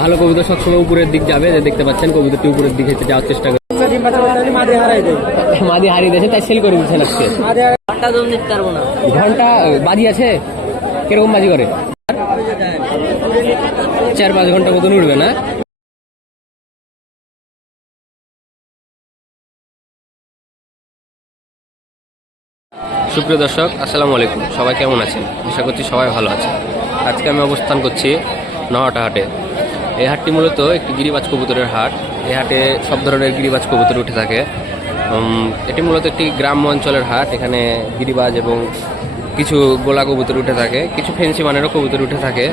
ভালো কবুতর সবসময় উপরের দিক যাবে, যে দেখতে পাচ্ছেন কবুতরটি উপরের দিকে যাওয়ার চেষ্টা করে। মাদি হারিয়ে দিয়েছে, তাই সেল করে দিচ্ছেন আজকে। ঘন্টা বাজি আছে, কিরকম বাজি করে? 4-5 ঘন্টা মতন উঠবে না? সুপ্রিয় দর্শক, আসসালামু আলাইকুম। সবাই কেমন আছেন? আশা করছি সবাই ভালো আছে। আজকে আমি অবস্থান করছি নহাটা হাটে। এই হাটটি মূলত একটি গিরিবাজ কবুতরের হাট। এই হাটে সব ধরনের গিরিবাজ কবুতর উঠে থাকে। এটি মূলত একটি গ্রাম্য অঞ্চলের হাট। এখানে গিরিবাজ এবং কিছু গোলা কবুতর উঠে থাকে, কিছু ফেন্সি মানেরও কবুতর উঠে থাকে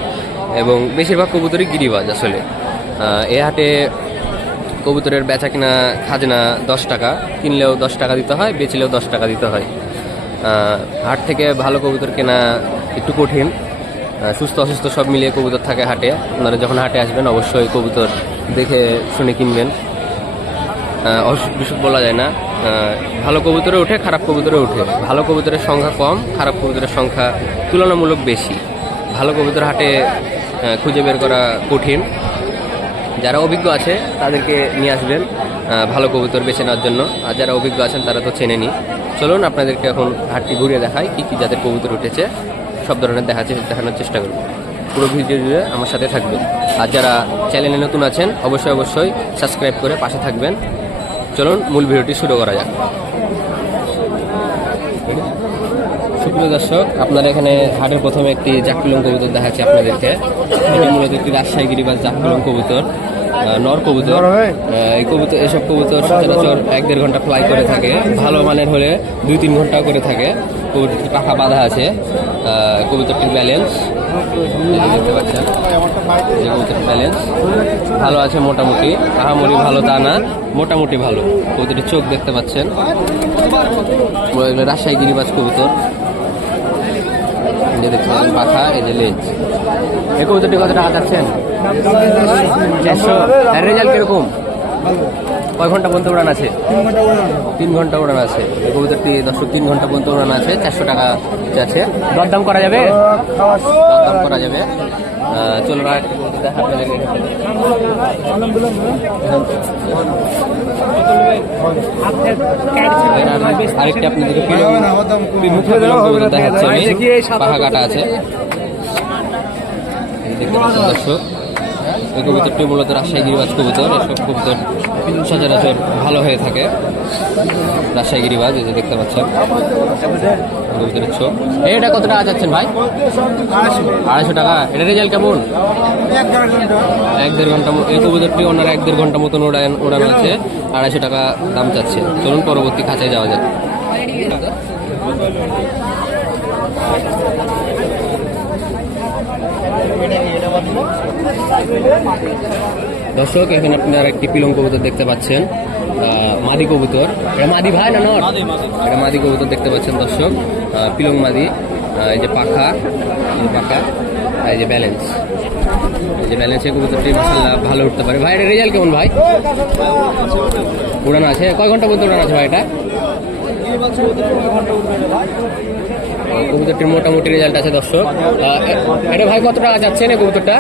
এবং বেশিরভাগ কবুতরই গিরিবাজ আসলে। এই হাটে কবুতরের বেচা কিনা খাজনা 10 টাকা, কিনলেও 10 টাকা দিতে হয়, বেচলেও 10 টাকা দিতে হয়। হাট থেকে ভালো কবুতর কেনা একটু কঠিন। সুস্থ অসুস্থ সব মিলিয়ে কবুতর থাকে হাটে। আপনারা যখন হাটে আসবেন অবশ্যই কবুতর দেখে শুনে কিনবেন। অসুখ বলা যায় না। ভালো কবুতরে ওঠে, খারাপ কবুতরে ওঠে। ভালো কবুতরের সংখ্যা কম, খারাপ কবুতরের সংখ্যা তুলনামূলক বেশি। ভালো কবুতর হাটে খুঁজে বের করা কঠিন। যারা অভিজ্ঞ আছে তাদেরকে নিয়ে আসবেন ভালো কবুতর বেছে নেওয়ার জন্য। আর যারা অভিজ্ঞ আছেন তারা তো চেনেনি। চলুন আপনাদেরকে এখন হাটটি ঘুরিয়ে দেখাই, কী কী জাতের কবুতর উঠেছে সব ধরনের দেখানোর চেষ্টা করব। পুরো ভিডিও জুড়ে আমার সাথে থাকবেন। আর যারা চ্যানেলে নতুন আছেন অবশ্যই সাবস্ক্রাইব করে পাশে থাকবেন। চলুন মূল ভিডিওটি শুরু করা যাক। সুপ্রিয় দর্শক, আপনারা এখানে হাটের প্রথমে একটি জাকপিলং কবুতর দেখাচ্ছি আপনাদেরকে। এটি মূলত একটি রাজশাহী গিরিবাজ জাকপিলং কবুতর, নর কবুতর। এসব কবুতর সচরাচর 1-1.5 ঘন্টা ফ্লাই করে থাকে। ভালো মানের হলে 2-3 ঘন্টা করে থাকে। কবুতরটি পাখা বাঁধা আছে। কবুতরটির ব্যালেন্স দেখতে পাচ্ছেন, কবুতরটির ব্যালেন্স ভালো আছে মোটামুটি। আহামরি ভালো তা না, মোটামুটি ভালো। কবুতরটির চোখ দেখতে পাচ্ছেন, রাজশাহী গিরিবাজ কবুতর। দেখতে পাচ্ছেন পাখা, এই যে লেজ। এই কবুতরটি কত টাকা চাচ্ছেন? 400। রেজাল্ট কিরকম? কয় ঘন্টা পর্যন্ত উড়ান আছে? 3 ঘন্টা উড়ান আছে। এই কবুতরটি 3 ঘন্টা পর্যন্ত উড়ান আছে। 400 টাকা আছে। দরদাম করা যাবে? দরদাম করা যাবে। চলুন আরেকটি আপনাদেরকে দেখাচ্ছি আমি। পাখা কাটা আছে, দেখতে পাচ্ছেন দর্শক। এই কবুতরটি মূলত রাজশাহী গিরিবাজ কবুতর। এসব কবুতর সচরাচর ভালো হয়ে থাকে। রাজশাহী গিরিবাজ, এই যে দেখতে পাচ্ছেন কবুতরের চোখ। এটা কত টাকা যাচ্ছেন ভাই? 250 টাকা। এটা রেজাল্ট কেমন? 1-1.5 ঘন্টা। এই কবুতরটি ওনার 1-1.5 ঘন্টা মতন ওড়ানো আছে। 250 টাকা দাম চাচ্ছে। চলুন পরবর্তী খাঁচায় যাওয়া যাক। দর্শক, এখানে আপনারা একটি পিলং কবুতর দেখতে পাচ্ছেন, মাদি কবুতর। এটা মাদি ভাই না নর? এটা মাদি কবুতর দেখতে পাচ্ছেন দর্শক, পিলং মাদি। এই যে পাখা, এই যে ব্যালেন্স, এই যে ব্যালেন্সে কবুতরটি মাশাআল্লাহ ভালো উঠতে পারে। ভাই এটা রেজাল্ট কেমন ভাই? উড়ানো আছে? কয় ঘন্টা পর্যন্ত উড়ানো আছে ভাই এটা? কবুতরটির মোটামুটি রেজাল্ট আছে দর্শক। এটা ভাই কত টাকা চাচ্ছেন এই কবুতরটা?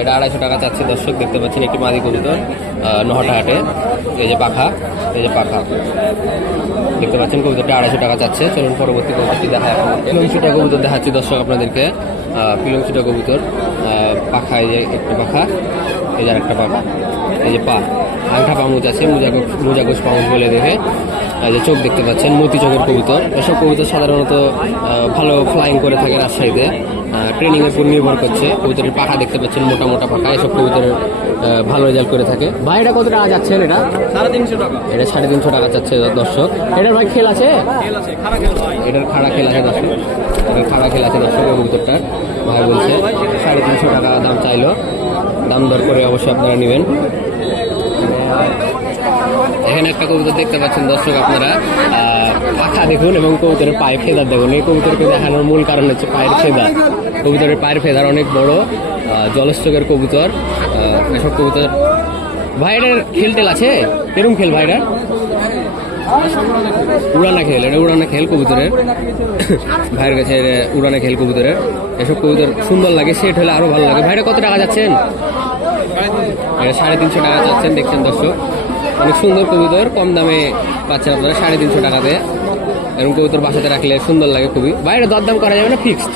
এটা 250 টাকা চাচ্ছে দর্শক। দেখতে পাচ্ছেন একটি মাদি কবুতর, নহাটা হাটে। এই যে পাখা, এই যে পাখা দেখতে পাচ্ছেন। কবুতরটা 250 টাকা চাচ্ছে। চলুন পরবর্তী কবুতরটি দেখায়। পিলংচুটা কবুতর দেখাচ্ছি দর্শক আপনাদেরকে। পিলংচুটা কবুতর, পাখা, এই যে একটু পাখা, এই যে আরেকটা পাখা, এই যে পা, আংটা পামুচ আছে, মুজাগোস পামুচ বলে দেখে। যে চোখ দেখতে পাচ্ছেন, মতি চোখের কবুতর। এসব কবুতর সাধারণত ভালো ফ্লাইং করে থাকে রাজশাহীতে। ট্রেনিংয়ের উপর নির্ভর করছে। কবুতরের পাখা দেখতে পাচ্ছেন, মোটা মোটা পাখা। এসব কবুতরের ভালো রেজাল্ট করে থাকে। ভাই এটা কত টাকা যাচ্ছেন? এটা 350 টাকা। এটা 350 টাকা চাচ্ছে দর্শক। এটার ভাই খেল আছে? এটার খাড়া খেল আছে দর্শক। এটার খাড়া খেল আছে দর্শক। কবুতরটার ভাই বলছে 350 টাকা দাম চাইলো। দাম দর করে অবশ্যই আপনারা নেবেন। এখানে একটা কবুতর দেখতে পাচ্ছেন দর্শক আপনারা, পাখা দেখুন এবং কবুতরের পায়ের ফেদার দেখুন। এই কবুতরকে দেখানোর মূল কারণ হচ্ছে পায়ের ফেদার। কবুতরের পায়ের ফেদার অনেক বড়, জলস্থকের কবুতর। এসব কবুতর ভাইয়ের খেল টেল আছে? এরকম খেল ভাইরা উড়ানা খেল, এটা উড়ানা খেল কবুতরের। ভাইয়ের কাছে উড়ানা খেল কবুতরের। এসব কবুতর সুন্দর লাগে, সেট হলে আরো ভালো লাগে। ভাইরা কত টাকা যাচ্ছেন? এটা 350 টাকা যাচ্ছেন। দেখছেন দর্শক, অনেক সুন্দর কবুতর, কম দামে পাচ্ছেন আপনারা 350 টাকাতে। এরকম কবুতর বাসাতে রাখলে সুন্দর লাগে খুবই। বাইরে দরদাম করা যাবে না, ফিক্সড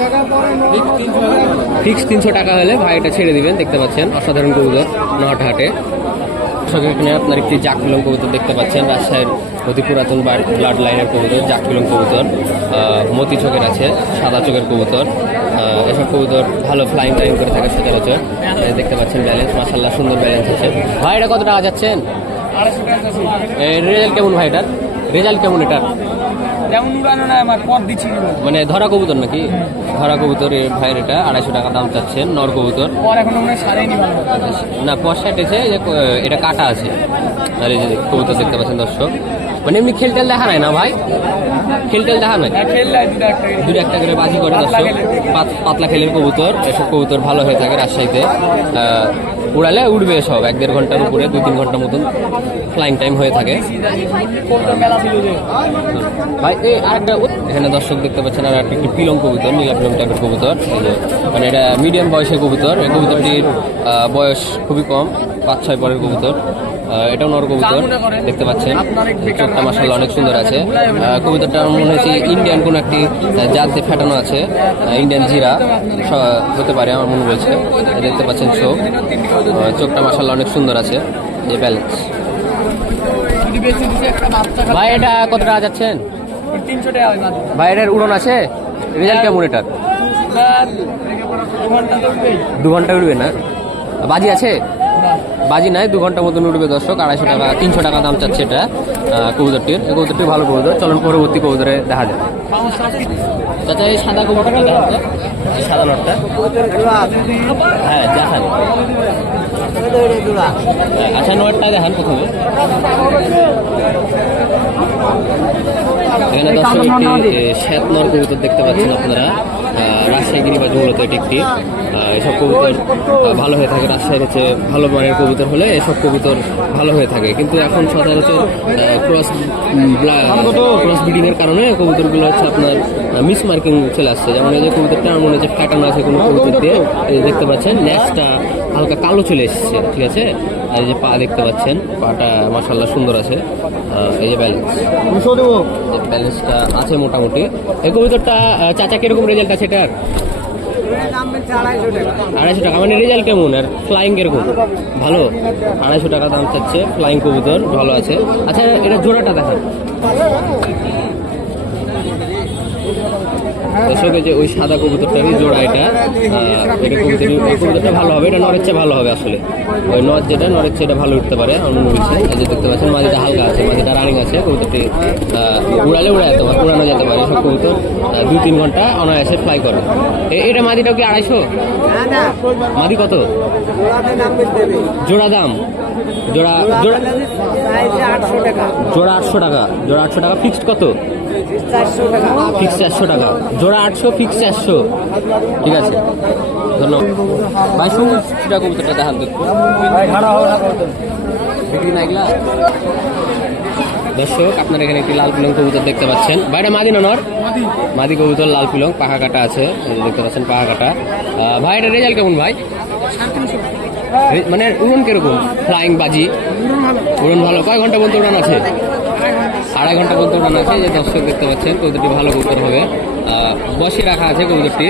300 টাকা হলে ভাই এটা ছেড়ে দিবেন। দেখতে পাচ্ছেন অসাধারণ কবুতর নহাটা হাটে। এখানে আপনার একটি জাকপিলং কবুতর দেখতে পাচ্ছেন, রাজশাহীর অতি পুরাতন ব্লাড লাইনের কবুতর জাকপিলং কবুতর। মতি চোখের আছে, সাদা চোখের কবুতর। এসব কবুতর ভালো ফ্লাইং টাইম করে থাকে সচরাচর। দেখতে পাচ্ছেন ব্যালেন্স, মাশাআল্লাহ সুন্দর ব্যালেন্স আছে। ভাই এটা কত টাকা যাচ্ছেন? রেজাল্ট কেমন ভাই এটার? রেজাল্ট কেমন এটার? মানে ধরা কবুতর নাকি? ধরা কবুতর ভাইয়ের এটা 250 টাকা দাম চাচ্ছেন। নর কবুতর না, পর সাইটেছে, এটা কাটা আছে। আর এই যে কবুতর দেখতে পাচ্ছেন দর্শক, মানে এমনি খেলটেল দেখা নাই না ভাই? খেলটেল দেখা নাই, দুটো একটা করে বাজি করে দর্শক। পাতলা খেলের কবুতর, এসব কবুতর ভালো হয়ে থাকে রাজশাহীতে। উড়ালে উড়বে সব 1-1.5 ঘন্টার উপরে, 2-3 ঘন্টার মতন ফ্লাইং টাইম হয়ে থাকে ভাই। এই আরেকটা এখানে দর্শক দেখতে পাচ্ছেন আর একটি পিলং কবুতর, নীলা পিলং টাইপের কবুতর। মানে এটা মিডিয়াম বয়সের কবুতর। এই কবুতরটির বয়স খুবই কম, 5-6 পরের কবুতর। এটাও নর কবুতর দেখতে পাচ্ছেন। চোখটা মাশাআল্লাহ অনেক সুন্দর আছে। কবুতরটা মনে হচ্ছে ইন্ডিয়ান কোন একটি জাতে ফেটানো আছে, ইন্ডিয়ান জিরা হতে পারে আমার মনে বলছে। দেখতে পাচ্ছেন চোখটা মাশাআল্লাহ অনেক সুন্দর আছে। এই ব্যালেন্স ভাই এটা কত টাকা যাচ্ছেন? 300 টাকা ভাই এটার উড়ন আছে? রেজাল্ট কেমন এটার? 2 ঘন্টা উড়বে না? বাজি আছে? বাজি নাই, 2 ঘন্টার মতন উঠবে দর্শক। 250 টাকা 300 টাকা দাম চাচ্ছে এটা কবুতরটির। এই কবুতরটি ভালো কবুতর। চলুন পরবর্তী কবুতরে দেখা যায়। চাচা এই সাদা কবুতরটা দেখা যায়, এই সাদা নটটা। হ্যাঁ দেখান। আচ্ছা নটটা দেখান প্রথমে। এখানে দর্শক একটি শ্বেত নর কবুতর দেখতে পাচ্ছেন আপনারা। রাজশাহী গিরিবাজ মূলত এটি একটি। এসব কবুতর ভালো হয়ে থাকে রাজশাহীর হচ্ছে ভালো মানের কবুতর হলে এসব কবুতর ভালো হয়ে থাকে। কিন্তু এখন সচরাচর ক্রস ব্রিডিং এর কারণে কবুতরগুলো হচ্ছে আপনার মিস মার্কিং চলে আসছে। যেমন এই যে কবুতরটা আমার মনে হচ্ছে ফ্যাটানো আছে কোনো কবুতর দিয়ে, দেখতে পাচ্ছেন ন্যাচটা হালকা কালো চলে এসেছে, ঠিক আছে। আর এই যে পা দেখতে পাচ্ছেন, পাটা মাশাআল্লাহ সুন্দর আছে। এই যে ব্যালেন্সটা আছে মোটামুটি। এই কবুতরটা চাচা কিরকম রেজাল্ট আছে এটার? 250 টাকা। মানে রেজাল্ট কেমন আর ফ্লাইং কিরকম? ভালো। 250 টাকা দাম চাচ্ছে, ফ্লাইং কবুতর ভালো আছে। আচ্ছা এটা জোড়াটা দেখান দর্শক। যে ওই সাদা কবুতরটারই জোড়া এটা। এটা কবুতরটা ভালো হবে, এটা নরের চেয়ে ভালো হবে আসলে। ওই নর যেটা নরের চেয়ে এটা ভালো উঠতে পারে আমার মনে হচ্ছে। এই যে দেখতে পাচ্ছেন মাঝিটা হালকা আছে, মাঝিটা রানিং আছে। কবুতরটি উড়ালে উড়ানো যেতে পারে। সব কবুতর 2-3 ঘন্টা অনায়াসে ফ্লাই করে। এটা মাদিটাও কি 250? মাদি কত জোড়া দাম? জোড়া 800 টাকা। জোড়া 800 টাকা। জোড়া 800 টাকা। ফিক্সড কত? ফিক্স 400 টাকা। জোড়া 800, ফিক্স 400। ঠিক আছে, ধন্যবাদ ভাই। সুন্দর কবুতরটা দেখান দেখুন দর্শক। আপনার এখানে একটি লাল পিলং কবুতর দেখতে পাচ্ছেন। বাইরে মাদি না নর? মাদি কবুতর, লাল পিলং, পাখা কাটা আছে। দেখতে পাচ্ছেন পাখা কাটা। ভাই এটা রেজাল্ট কেমন ভাই? মানে উড়ন কিরকম? ফ্লাইং বাজি উড়ন ভালো। কয় ঘন্টা পর্যন্ত উড়ান আছে? 2.5 ঘন্টা পর্যন্ত উড়ান আছে। যে দর্শক দেখতে পাচ্ছেন কবুতরটি ভালো কবুতর হবে। বসে রাখা আছে কবুতরটি।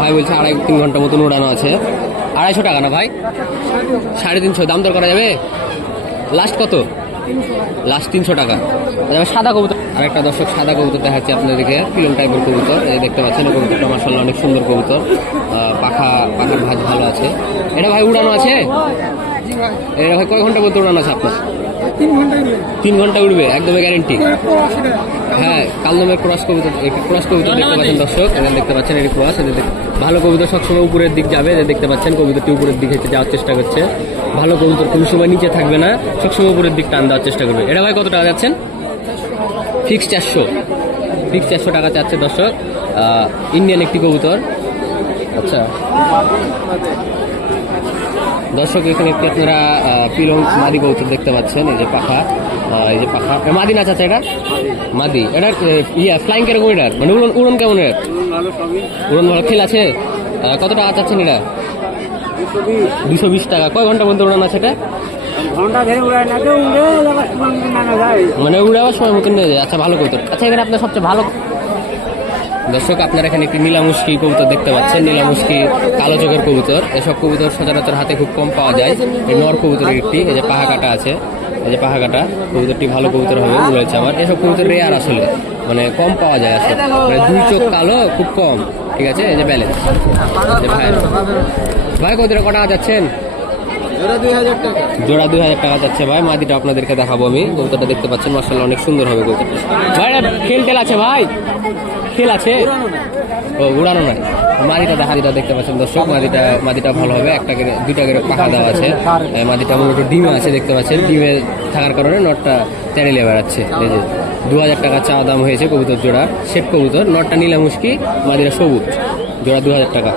ভাই বলছে 2.5-3 ঘন্টা মতন উড়ানো আছে। 250 টাকা না ভাই? 350। দাম দর করা যাবে? লাস্ট কত? লাস্ট 300 টাকা। সাদা কবুতর আরেকটা দর্শক সাদা কবুতর দেখাচ্ছি আপনাদেরকে, পিলং টাইপের কবুতর। এই দেখতে পাচ্ছেন কবুতরটা মাশাআল্লাহ অনেক সুন্দর কবুতর। পাখার ভাঁজ ভালো আছে। এটা ভাই উড়ানো আছে? এটা ভাই কয় ঘন্টা পর্যন্ত উড়ানো আছে আপনার? 3 ঘন্টা উড়বে একদমই গ্যারেন্টি। হ্যাঁ কালদমের ক্রস কবুতর দেখতে পাচ্ছেন দর্শক। এখানে দেখতে পাচ্ছেন এটি ক্রস। ভালো কবুতর সবসময় উপরের দিক যাবে। দেখতে পাচ্ছেন কবুতরটি উপরের দিকে যাওয়ার চেষ্টা করছে। ভালো কবুতর কোনো সময় নিচে থাকবে না, সবসময় উপরের দিক টান দেওয়ার চেষ্টা করবে। এটা ভাই কত টাকা যাচ্ছেন? ফিক্স 400। ফিক্স 400 টাকা চাচ্ছে দর্শক। ইন্ডিয়ান একটি কবুতর। আচ্ছা দর্শক এখানে একটু আপনারা পিলং মাদি কবুতর দেখতে পাচ্ছেন। এই যে পাখা, এই যে পাখা মাদি না চাচা, এটা মাদি। এটা ফ্লাইং কিরকম এটার, মানে উড়ন কেমন এর? উড়ন ভালো, খেল আছে। কত টাকা চাচ্ছেন এটা? 220 টাকা। কয় ঘন্টা পর্যন্ত উড়ান আছে এটা? মানে উড়াবার সময় মতন নিয়ে যায়। আচ্ছা, ভালো কবুতর। আচ্ছা, এখানে আপনার সবচেয়ে ভালো দর্শক আপনারা এখানে একটি নীলামুশকি কবুতর দেখতে পাচ্ছেন। নীলামুশকি কালো চোখের কবুতর। এসব কবুতর সচরাচর হাতে খুব কম পাওয়া যায়। এই নর কবুতরের একটি, এই যে পাহা কাটা আছে, এই যে পাহা কাটা কবুতরটি ভালো কবুতর হবে বলেছে আমার। এসব কবুতর রেয়ার আসলে, মানে কম পাওয়া যায় আসলে, মানে দুই চোখ কালো, খুব কম। ঠিক আছে, এই যে ব্যালেন্স। ভাই ভাই কবুতর কটা যাচ্ছেন? জোড়া 2000 টাকা যাচ্ছে ভাই। মাদিটা আপনাদেরকে দেখাবো আমি। কবুতরটা দেখতে পাচ্ছেন, মাশাআল্লাহ অনেক সুন্দর হবে কবুতরটা ভাই। খেল টেল আছে ভাই? খেল আছে? ও, উড়ানো নাই। মাদিটা দেখা, যেটা দেখতে পাচ্ছেন দর্শক, মাদিটা ভালো হবে। দুইটা করে পাখা দেওয়া আছে। মাদিটা মূলত ডিমে আছে দেখতে পাচ্ছেন। ডিমে থাকার কারণে নটটা তেড়েলে বেড়াচ্ছে। এই যে 2000 টাকা চাওয়া দাম হয়েছে কবুতর জোড়া। শেপ কবুতর, নটটা নীলামুশকি, মাদিটা সবুজ। জোড়া 2000 টাকা।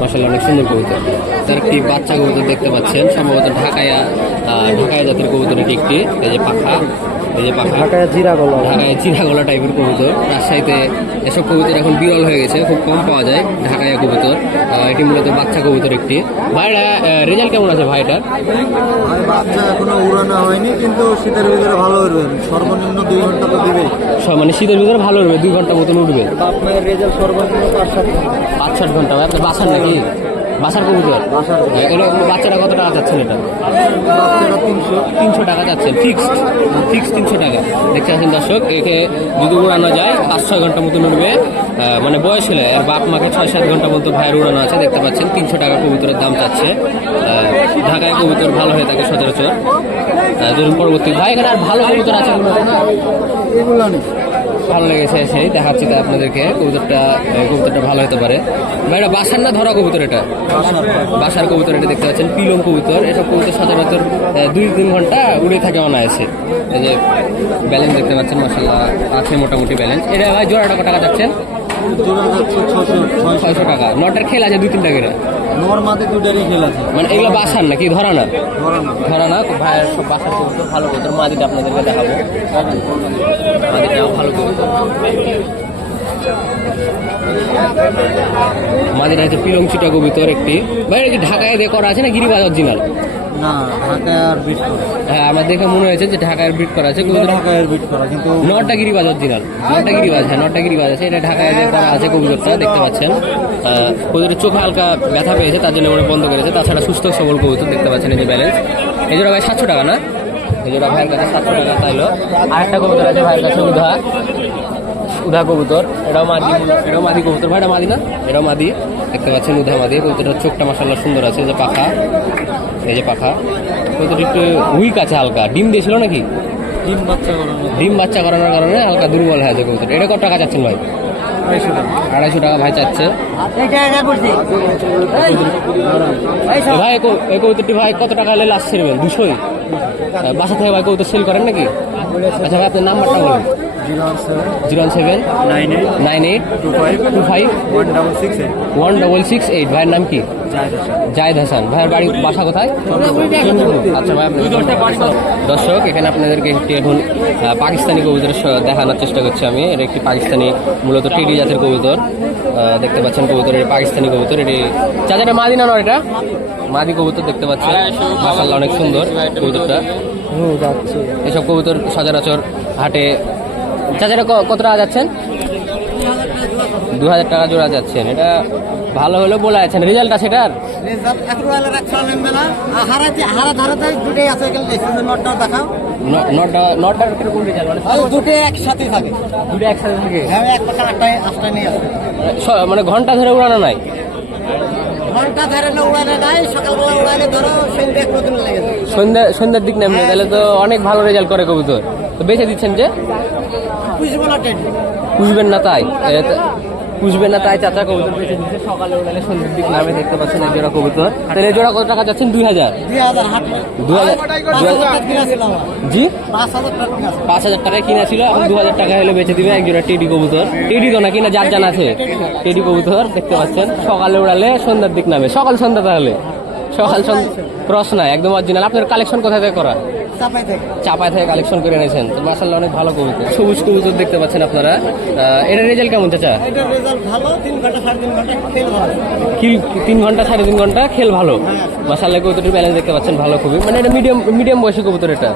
মাশাআল্লাহ অনেক সুন্দর কবুতর। তার একটি বাচ্চা কবুতর দেখতে পাচ্ছেন, সম্ভবত ঢাকায়া জাতের কবুতর এটি একটি। এই যে পাখা, এই যে পাখা, ঢাকায় জিরাগলা টাইপের কবুতর। রাজশাহীতে এসব কবুতর এখন বিরল হয়ে গেছে, খুব কম পাওয়া যায় ঢাকায়া কবুতর। এটি মূলত বাচ্চা কবুতর একটি। ভাইরা রেজাল্ট কেমন আছে ভাইটার? বাচ্চা এখনো উড়ানো হয়নি, কিন্তু শীতের ভিতরে ভালো উঠবে, সর্বনিম্ন 2 ঘন্টা তো দিবে। মানে শীতের ভিতরে ভালো উঠবে, 2 ঘন্টা মতন উঠবে। আপনার রেজাল্ট সর্বনিম্ন 5-7 ঘন্টা। আপনার বাসার নাকি? বাসার কবুতর। এগুলো বাচ্চাটা কত টাকা যাচ্ছেন? এটা বাচ্চারা 300 টাকা যাচ্ছে। ফিক্সড 300 টাকা। দেখতে পাচ্ছেন দর্শক, একে যদি উড়ানো যায় 5-6 ঘন্টা মতন উঠবে। মানে বয়স হলে আর বাপ মাকে 6-7 ঘন্টা মতো ভাইয়ের উড়ানো আছে। দেখতে পাচ্ছেন 300 টাকা কবুতরের দাম চাচ্ছে। ঢাকায় কবুতর ভালো হয়ে থাকে সচরাচর। ধরুন পরবর্তী ভাই, এখানে আর ভালো কবুতর আছে এগুলো নেই। ভালো লেগেছে সেই দেখাচ্ছি তাই আপনাদেরকে। কবুতরটা ভালো হতে পারে ভাই। এটা বাসার না ধরা কবুতর? এটা বাসার কবুতর। এটা দেখতে পাচ্ছেন পিলং কবুতর। এসব কবুতর সচরাচর 2-3 ঘন্টা উড়ে থাকে অনায়াসে। এই যে ব্যালেন্স দেখতে পাচ্ছেন, মাশাআল্লাহ আছে মোটামুটি ব্যালেন্স। এটা ভাই জোড়াটা কত টাকা যাচ্ছেন? 600 টাকা। নটার খেল আছে 2-3টা করে। নরমাদি দুটারই খেল আছে। মানে এগুলো বাসার নাকি ধরা না? ধরা না। ভাইয়ের সব বাসার কবুতর, ভালো কবুতর। মাদিটা আপনাদেরকে দেখাবো। মাদিটাও ভালো কবুতর। মাদিটা হচ্ছে পিলং চিটা কবুতর একটি। ভাই এটা কি ঢাকায় দিয়ে করা আছে না গিরিবাজ অরিজিনাল? না, ঢাকায় আর বিট করা। হ্যাঁ, আমার দেখে মনে হয়েছে যে ঢাকায় বিট করা আছে। ঢাকায় বিট করা, কিন্তু নটা গিরিবাজ অরিজিনাল। নটা গিরিবাজ, হ্যাঁ নটা গিরিবাজ আছে। এটা ঢাকায় করা আছে কবুতরটা দেখতে পাচ্ছেন। কবুতরের চোখে হালকা ব্যথা পেয়েছে, তার জন্য ওরা বন্ধ করেছে। তাছাড়া সুস্থ সবল কবুতর দেখতে পাচ্ছেন। এই যে ব্যালেন্স। এই জোড়া ভাই 700 টাকা না? এই জোড়া ভাইয়ের কাছে 700 টাকা চাইলো। আরেকটা কবুতর আছে ভাইয়ের কাছে, উধা কবুতর। এটাও মাদি কবুতর। ভাইটা মাদি না? এটাও মাদি দেখতে পাচ্ছেন, উধা মাদি। কবুতরটার চোখটা মাশাআল্লাহ সুন্দর আছে। এই যে পাখা, এই যে পাখা। কবুতর একটু উইক আছে হালকা। ডিম দিয়েছিল নাকি? ডিম বাচ্চা করানোর কারণে হালকা দুর্বল হয়ে আছে কবুতর। এটা কত টাকা চাচ্ছেন ভাই? 250 টাকা ভাই চাচ্ছে। ভাই এই কবুতরটি ভাই কত টাকা হলে লাস্ট ছেড়বেন? 200? বাসা থেকে ভাই কবুতর সেল করেন নাকি? আচ্ছা ভাই, আপনার নাম্বারটা বলুন। 01798251668। ভাইয়ের নাম কি? জায়েদ হাসান। ভাইয়ের বাড়ি বাসা কোথায়? আচ্ছা ভাই, দর্শক এখানে আপনাদেরকে একটি এখন পাকিস্তানি কবুতর দেখানোর চেষ্টা করছি আমি। এটা একটি পাকিস্তানি মূলত টেডি জাতের কবুতর। দেখতে পাচ্ছেন কবুতর, এটা পাকিস্তানি কবুতর। এটি চাচাটা মাদি না? এটা মাদি কবুতর দেখতে পাচ্ছেন, মাশাআল্লাহ অনেক সুন্দর কবুতরটা। এসব কবুতর সচরাচর হাটে। চাচাটা কত টাকা যাচ্ছেন? 2000 টাকা জোড়া যাচ্ছেন। এটা ভালো হলো বলে আছেন। রেজাল্ট আছে এটার? মানে ঘন্টা ধরে উড়ানো নাই? সন্ধ্যার দিক নামলে তাহলে তো অনেক ভালো রেজাল্ট করে কবুতর। তো বেঁচে দিচ্ছেন যে? পুষবেন না তাই? পুষবেন না তাই চাচা কবুতর বেঁচে দিচ্ছে। সকালে উড়ালে সন্ধ্যের দিক নামে দেখতে পাচ্ছেন এক জোড়া কবুতর। তাহলে এই জোড়া কত টাকা যাচ্ছেন? 2000? জি, 5000 টাকায় কিনা ছিল, এখন 2000 টাকা হলে বেঁচে দিবে এক জোড়া টেডি কবুতর। টেডি তো না কিনা যার জানা আছে টেডি কবুতর দেখতে পাচ্ছেন। সকালে উড়ালে সন্ধ্যার দিক নামে, সকাল সন্ধ্যা। তাহলে সকাল ক্রস না, একদম অরিজিনাল। আপনার কালেকশন কোথা থেকে করা? চাপাই থেকে কালেকশন করে এনেছেন, তো মাশাআল্লাহ অনেক ভালো কবুতর, সবুজ কবুতর দেখতে পাচ্ছেন আপনারা। এটার রেজাল্ট কেমন চাচা? এটার রেজাল্ট ভালো, 3 ঘন্টা 3.5 ঘন্টা খেল ভালো। 3 ঘন্টা 3.5 ঘন্টা খেল ভালো। মাশাআল্লাহ কবুতরের ব্যালেন্স দেখতে পাচ্ছেন ভালো খুবই, মানে এটা মিডিয়াম বয়সী কবুতর এটা।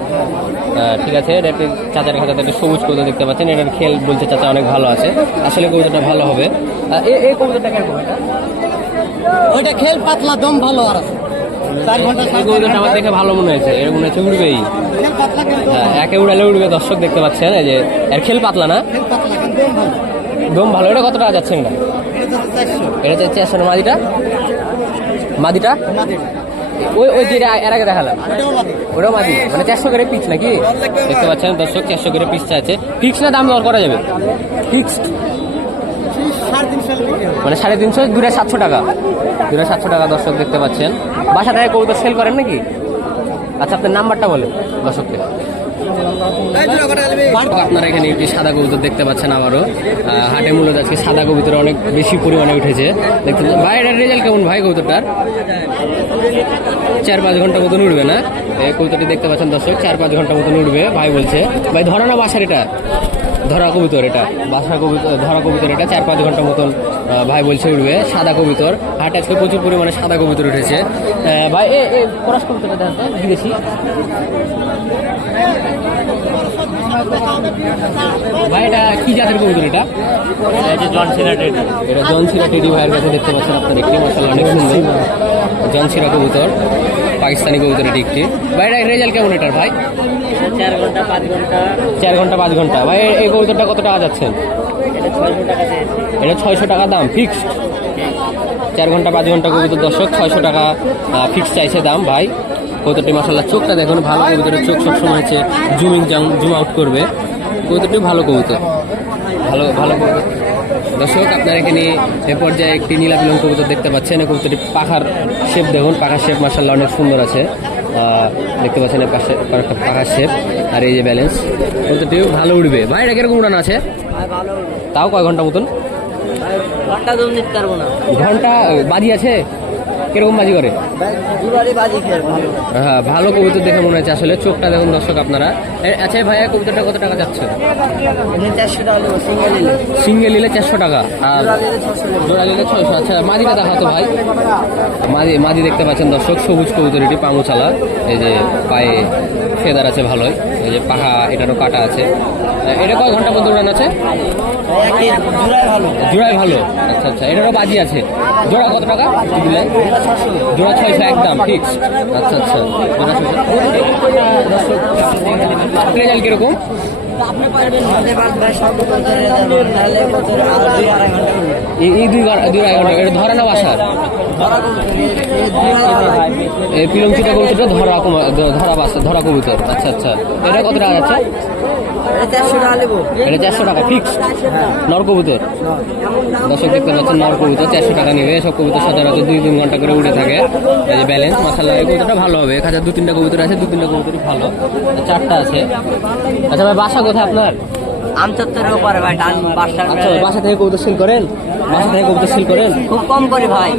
ঠিক আছে, এটা একটি চাচার খাতাতে একটা সবুজ কবুতর দেখতে পাচ্ছেন, এটার খেল বলছে চাচা অনেক ভালো আছে, আসলে কবুতরটা ভালো হবে। এই কবুতরটা কেমন? ওইটা খেল পাতলা, দম ভালো আর আছে। 4 ঘন্টা এই কবুতরটা আমার দেখে ভালো মনে হয়েছে, এর মনে হচ্ছে উড়বেই। খেল পাতলা কিন্তু একে উড়ালে উড়বে, দর্শক দেখতে পাচ্ছেন। এই যে এর খেল পাতলা না, খেল পাতলা কিন্তু দম ভালো। দম ভালো। এটা কত টাকা যাচ্ছে? এটা এটা চাচ্ছে 400। মাদিটা মাদিটা ওই যে এর আগে দেখালাম ওটাও মাদি, মানে 400 করে পিস নাকি? দেখতে পাচ্ছেন দর্শক, 400 করে পিস আছে। ফিক্স না দাম দর করা যাবে? ফিক্সড মানে 350, দূরে 700 টাকা, দূরে 700 টাকা দর্শক দেখতে পাচ্ছেন। বাসা থেকে কবুতর সেল করেন নাকি? আচ্ছা, আপনার নাম্বারটা বলেন দর্শককে। আপনারা এখানে একটি সাদা কবুতর দেখতে পাচ্ছেন আবারও। হাটে মূলত আজকে সাদা কবুতর অনেক বেশি পরিমাণে উঠেছে। দেখতে ভাই, এটার রেজাল্ট কেমন ভাই কবুতরটার? 4-5 ঘন্টা মতন উঠবে না? এই কবুতরটি দেখতে পাচ্ছেন দর্শক, 4-5 ঘন্টা মতন উঠবে ভাই বলছে। ভাই ধরা না বাসার? এটা ধরা কবুতর, এটা বাসা কবুতর, ধরা কবুতর। এটা 4-5 ঘন্টা মতন ভাই বলছে উঠবে। সাদা কবুতর, হাটে আজকে প্রচুর পরিমাণে সাদা কবুতর উঠেছে। ভাই এ ক্রস কবুতরটা দেখেন বিদেশি। ভাই এটা কি জাতের কবুতর? এটা এটা জনসিরা টেডি ভাইয়ের কাছে দেখতে পাচ্ছেন আপনারা একটি, মাশাআল্লাহ অনেক সুন্দর জনসিরা কবুতর, পাকিস্তানি কবুতর এটি একটি। ভাই এটা রেজাল্ট কেমন এটার ভাই? 4 ঘন্টা 5 ঘন্টা 4 ঘন্টা 5 ঘন্টা। ভাই এই কবুতরটা কত টাকা যাচ্ছেন? এটা 600 টাকা আছে। এটা 600 টাকা দাম ফিক্সড। 4 ঘন্টা 5 ঘন্টা কবুতর দর্শক, 600 টাকা ফিক্স চাইছে দাম ভাই। কবুতরটি মাশাআল্লাহ চোখটা দেখুন ভালো, কবুতরের চোখ সবসময় হচ্ছে জুম আউট করবে। কবুতরটি ভালো কবুতর, ভালো ভালো কবুতর দর্শক। আপনার এখানে এ পর্যায়ে একটি নীলাপিলং কবুতর দেখতে পাচ্ছেন। এই কবুতরটি পাখার শেপ দেখুন, পাখার শেপ মাশাআল্লাহ অনেক সুন্দর আছে। দেখতে পাচ্ছেন এর পাশে পাখার শেপ, আর এই যে ব্যালেন্স, কবুতরটিও ভালো উঠবে। ভাই এটা কিরকম উড়ানো আছে? তাও কয় ঘন্টা মতন? ঘন্টা দম নিতে পারবো না। ঘন্টা বাজি আছে? কিরকম বাজি করে? হ্যাঁ, ভালো কবুতর দেখে মনে হচ্ছে, আসলে চোখটা দেখুন দর্শক আপনারা। আচ্ছা ভাইয়া, কবুতরটা কত টাকা যাচ্ছে? 400 টাকা সিঙ্গেল নিলে 400 টাকা, আর জোড়া নিলে 600। আচ্ছা, মাদিটা দেখাতো ভাই। মাদি দেখতে পাচ্ছেন দর্শক, সবুজ কবুতর, এটি পামুচালা। এই যে পায়ে ফেদার আছে ভালোই, এই যে পাখা এটারও কাটা আছে। এটা কয় ঘন্টা পর্যন্ত উড়ান আছে? জোড়ায় ভালো। আচ্ছা আচ্ছা, এটারও বাজি আছে। জোড়া কত টাকা দিলে? জোড়া 600 একদম ফিক্স। আচ্ছা আচ্ছা, রেজাল্ট কিরকম? এই 2-2.5 ঘন্টা এটা ধরা না বাসার? এই পিলংচিটা কবুতরটা ধরা কবুতর। আচ্ছা আচ্ছা, এটা কত টাকা যাচ্ছে? এটা 400 টাকা ফিক্স। নর কবুতর দর্শক দেখতে পাচ্ছেন, নর কবুতর 400 টাকা নেবে। সব কবুতর সচরাচর 2-3 ঘন্টা করে উঠে থাকে। এই যে ব্যালেন্স মাশাআল্লাহ, এই কবুতরটা ভালো হবে। এখানে 2-3টা কবুতর আছে, 2-3টা কবুতরই ভালো, 4টা আছে। আচ্ছা ভাই, বাসা কোথায় আপনার? আমচত্বরের উপরে ভাই, ডান বাসা। আচ্ছা, বাসা থেকে কবুতর সেল করেন? বাসা থেকে কবুতর সেল করেন? খুব কম করে ভাই।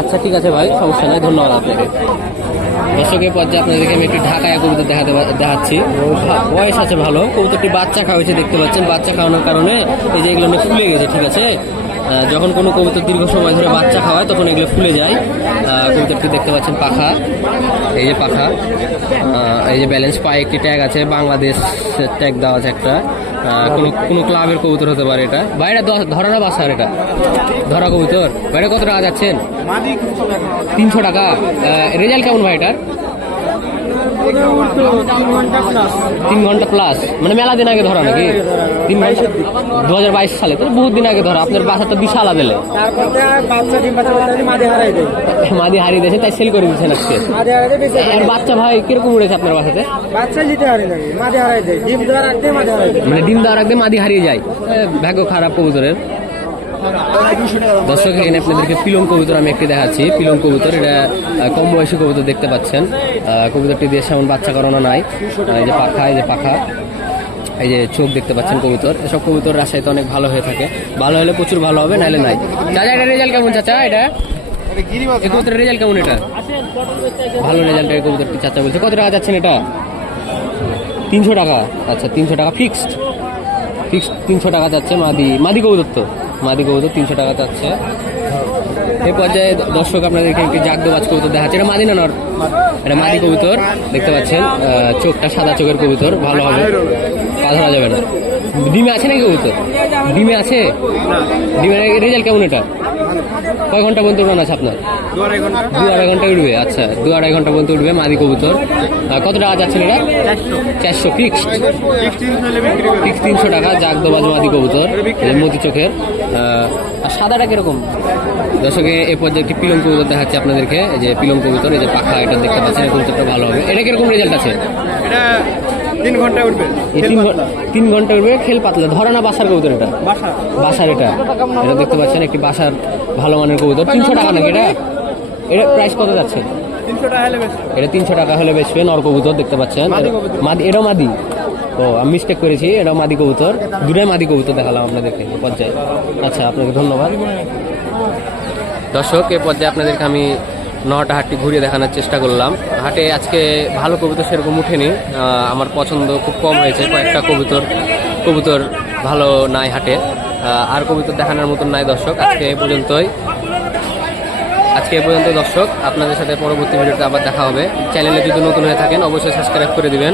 আচ্ছা ঠিক আছে ভাই, সমস্যা নাই, ধন্যবাদ আপনাকে। দর্শকের পর্যায়ে আপনাদেরকে আমি একটি ঢাকায় কবুতর দেখাচ্ছি। বয়স আছে ভালো, কবুতরটি বাচ্চা খাওয়াইছে দেখতে পাচ্ছেন। বাচ্চা খাওয়ানোর কারণে এই যে এগুলো ফুলে গেছে, ঠিক আছে? যখন কোনো কবুতর দীর্ঘ সময় ধরে বাচ্চা খাওয়ায় তখন এগুলো ফুলে যায়। কবুতরটি দেখতে পাচ্ছেন পাখা, এই যে পাখা, এই যে ব্যালেন্স, পায়ে একটি ট্যাগ আছে, বাংলাদেশ ট্যাগ দেওয়া আছে একটা। কোনো ক্লাবের কবুতর হতে পারে এটা। বাইরে ধরা না বাসার? এটা ধরা কবুতর। বাইরে কত টাকা যাচ্ছেন? 300 টাকা। রেজাল্ট কেমন ভাই এটার? 3 ঘন্টা প্লাস, মানে মেলা দিন আগে ধরা নাকি? 3 ঘন্টা 2022 সালে, তো বহুত দিন আগে ধরা। আপনার বাসাটা বিশাল আদেলে, মাদি হারিয়ে দিয়েছে, তাই সেল করে দিচ্ছেন আজকে। আর বাচ্চা ভাই কিরকম উড়েছে আপনার বাসাতে? মানে ডিম দেওয়ার আগে মাদি হারিয়ে যায়, ভাগ্য খারাপ কবুতরের। দর্শক এখানে আপনাদেরকে পিলং কবুতর আমি একটি দেখাচ্ছি। পিলং কবুতর, এটা কম বয়সী কবুতর দেখতে পাচ্ছেন। কবুতরটি দিয়ে সেমন বাচ্চা করানো নাই। এই যে পাখা, এই যে পাখা, এই যে চোখ দেখতে পাচ্ছেন কবুতর। এসব কবুতর রাজশাহীতে অনেক ভালো হয়ে থাকে, ভালো হলে প্রচুর ভালো হবে, নাহলে নাই। চাচা, এটা রেজাল্ট কেমন চাচা? এটা এই কবুতরের রেজাল্ট কেমন এটা? ভালো রেজাল্ট এই কবুতরটি চাচা বলছে। কত টাকা যাচ্ছেন এটা? 300 টাকা। আচ্ছা 300 টাকা ফিক্সড 300 টাকা যাচ্ছে। মাদি কবুতর তো, মাদি কবুতর 300 টাকা যাচ্ছে। এই পর্যায়ে দর্শক আপনাদেরকে একটি জাগদোবাজ কবুতর দেখাচ্ছে। এটা মাদি না নর? এটা মাদি কবুতর দেখতে পাচ্ছেন। চোখটা সাদা চোখের কবুতর, ভালো হবে, পা ধরা যাবে না। ডিমে আছে নাকি কবুতর? ডিমে আছে। ডিমের রেজাল্ট কেমন এটা? কয় ঘন্টা পর্যন্ত উড়ান আছে আপনার? 2-2.5 ঘন্টা উঠবে। আচ্ছা 2-2.5 ঘন্টা পর্যন্ত উঠবে মাদি কবুতর। কত টাকা যাচ্ছেন এটা? 400 ফিক্সড 300 টাকা জাগদোবাজ মাদি কবুতর, মতি চোখের। আর সাদাটা কিরকম? দর্শকে এই পর্যায়ে একটি পিলং কবুতর দেখাচ্ছে আপনাদেরকে। এই যে পিলং কবুতর, এই যে পাখা, এটা দেখতে পাচ্ছেন। এই কবুতরটা ভালো হবে। এটা কিরকম রেজাল্ট আছে? এটা 3 ঘন্টা উঠবে। 3 ঘন্টা উঠবে। খেল পাতলা ধরা না বাসার কবুতর? এটা বাসার। এটা দেখতে পাচ্ছেন একটি বাসার ভালো মানের কবুতর। 300 টাকা নাকি এটা? এটা প্রাইস কত যাচ্ছে? 300 টাকা হলে বেশি। এটা 300 টাকা হলে বেচবে। নর কবুতর দেখতে পাচ্ছেন। মাদি, এটাও মাদি। ও আমি মিস্টেক করেছি, এটা মাদি কবুতর। দুটাই মাদি কবুতর দেখালাম আপনাদেরকে এই পর্যায়ে। আচ্ছা আপনাকে ধন্যবাদ। দর্শক এই পর্যায়ে আপনাদেরকে আমি নটা হাটটি ঘুরিয়ে দেখানোর চেষ্টা করলাম। হাটে আজকে ভালো কবুতর সেরকম উঠেনি। আমার পছন্দ খুব কম হয়েছে। কয়েকটা কবুতর ভালো নাই হাটে। আর কবুতর দেখানোর মতন নাই দর্শক। আজকে এই পর্যন্তই দর্শক। আপনাদের সাথে পরবর্তী ভিডিওতে আবার দেখা হবে। চ্যানেলে যদি নতুন হয়ে থাকেন অবশ্যই সাবস্ক্রাইব করে দিবেন।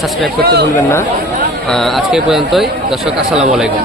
সাবস্ক্রাইব করতে ভুলবেন না। আজকে এই পর্যন্তই দর্শক। আসসালামু আলাইকুম।